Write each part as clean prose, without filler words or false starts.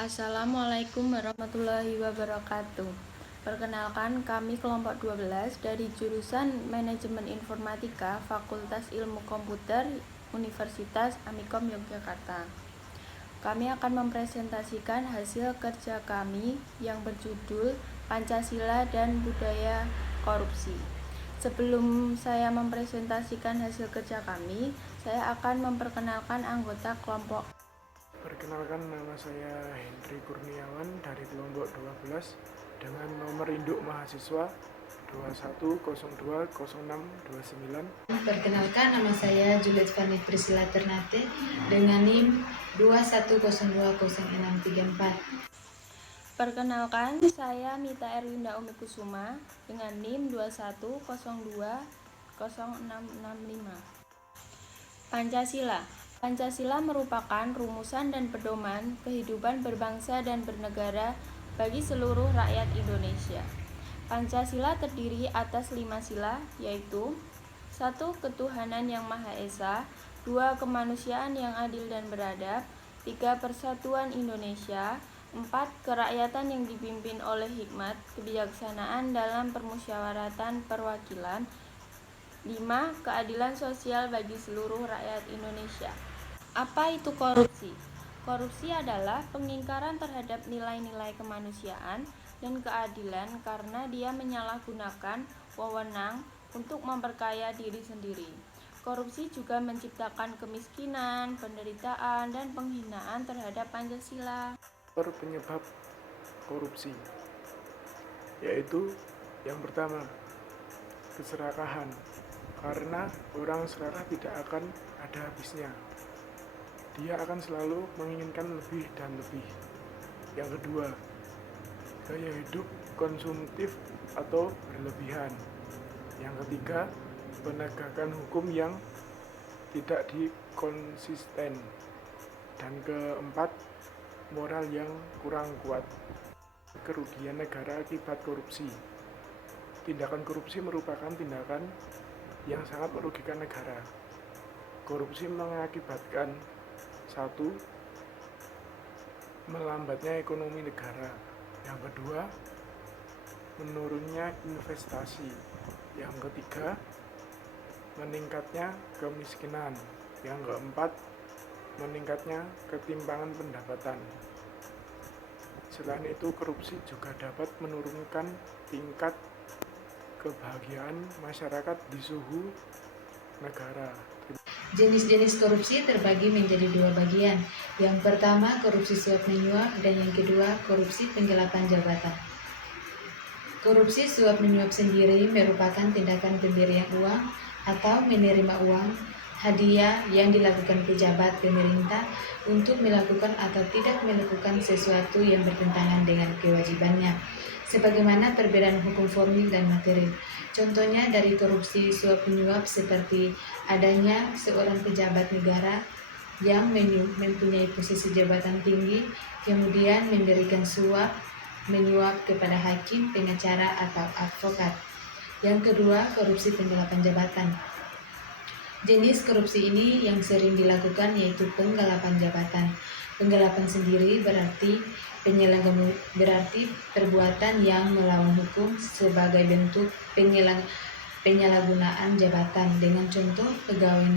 Assalamualaikum warahmatullahi wabarakatuh. Perkenalkan, kami kelompok 12 dari jurusan Manajemen Informatika Fakultas Ilmu Komputer Universitas Amikom Yogyakarta. Kami akan mempresentasikan hasil kerja kami yang berjudul Pancasila dan Budaya Korupsi. Sebelum saya mempresentasikan hasil kerja kami, saya akan memperkenalkan anggota kelompok. Perkenalkan, nama saya Hendri Kurniawan dari kelompok 12 dengan nomor induk mahasiswa 21020629. Perkenalkan, nama saya Juliet Fani Priscilla Ternate dengan NIM 21020634. Perkenalkan, saya Mita Erwinda Umi Kusuma dengan NIM 21020665. Pancasila merupakan rumusan dan pedoman kehidupan berbangsa dan bernegara bagi seluruh rakyat Indonesia. Pancasila terdiri atas 5 sila, yaitu 1. Ketuhanan yang Maha Esa, 2. Kemanusiaan yang adil dan beradab, 3. Persatuan Indonesia, 4. Kerakyatan yang dipimpin oleh hikmat, kebijaksanaan dalam permusyawaratan perwakilan, 5. Keadilan sosial bagi seluruh rakyat Indonesia. Apa itu korupsi? Korupsi adalah pengingkaran terhadap nilai-nilai kemanusiaan dan keadilan karena dia menyalahgunakan wewenang untuk memperkaya diri sendiri. Korupsi juga menciptakan kemiskinan, penderitaan, dan penghinaan terhadap Pancasila. Penyebab korupsi yaitu yang pertama, keserakahan, karena orang serakah tidak akan ada habisnya. Dia akan selalu menginginkan lebih dan lebih. Yang kedua, gaya hidup konsumtif atau berlebihan. Yang ketiga, penegakan hukum yang tidak dikonsisten. Dan keempat, moral yang kurang kuat. Kerugian negara akibat korupsi. Tindakan korupsi merupakan tindakan yang sangat merugikan negara. Korupsi mengakibatkan 1. Melambatnya ekonomi negara. Yang kedua, menurunnya investasi. Yang ketiga, meningkatnya kemiskinan. Yang keempat, meningkatnya ketimpangan pendapatan. Selain itu, korupsi juga dapat menurunkan tingkat kebahagiaan masyarakat di suhu negara. Jenis-jenis korupsi terbagi menjadi dua bagian. Yang pertama, korupsi suap menyuap, dan yang kedua, korupsi penggelapan jabatan. Korupsi suap menyuap sendiri merupakan tindakan pemberian uang atau menerima uang, hadiah yang dilakukan pejabat pemerintah untuk melakukan atau tidak melakukan sesuatu yang bertentangan dengan kewajibannya, sebagaimana perbedaan hukum formil dan material. Contohnya dari korupsi suap menyuap seperti adanya seorang pejabat negara yang mempunyai posisi jabatan tinggi, kemudian memberikan suap menyuap kepada hakim, pengacara, atau advokat. Yang kedua, korupsi penggelapan jabatan. Jenis korupsi ini yang sering dilakukan yaitu penggelapan jabatan. Penggelapan sendiri berarti perbuatan yang melawan hukum sebagai bentuk penyalahgunaan jabatan, dengan contoh pegawai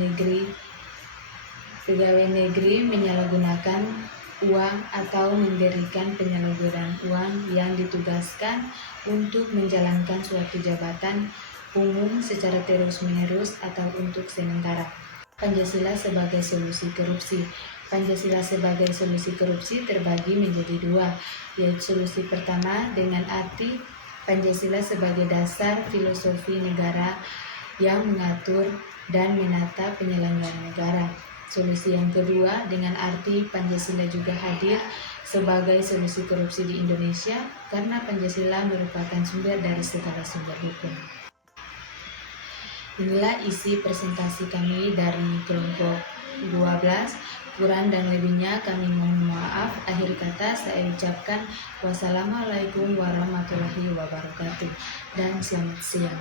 negeri menyalahgunakan uang atau memberikan penyalahgunaan uang yang ditugaskan untuk menjalankan suatu jabatan umum secara terus-menerus atau untuk sementara. Pancasila sebagai solusi korupsi. Pancasila sebagai solusi korupsi terbagi menjadi dua, yaitu solusi pertama dengan arti Pancasila sebagai dasar filosofi negara yang mengatur dan menata penyelenggaraan negara. Solusi yang kedua dengan arti Pancasila juga hadir sebagai solusi korupsi di Indonesia karena Pancasila merupakan sumber dari segala sumber hukum. Inilah isi presentasi kami dari kelompok 12. Kurang dan lebihnya kami mohon maaf. Akhir kata saya ucapkan wassalamualaikum warahmatullahi wabarakatuh dan selamat siang.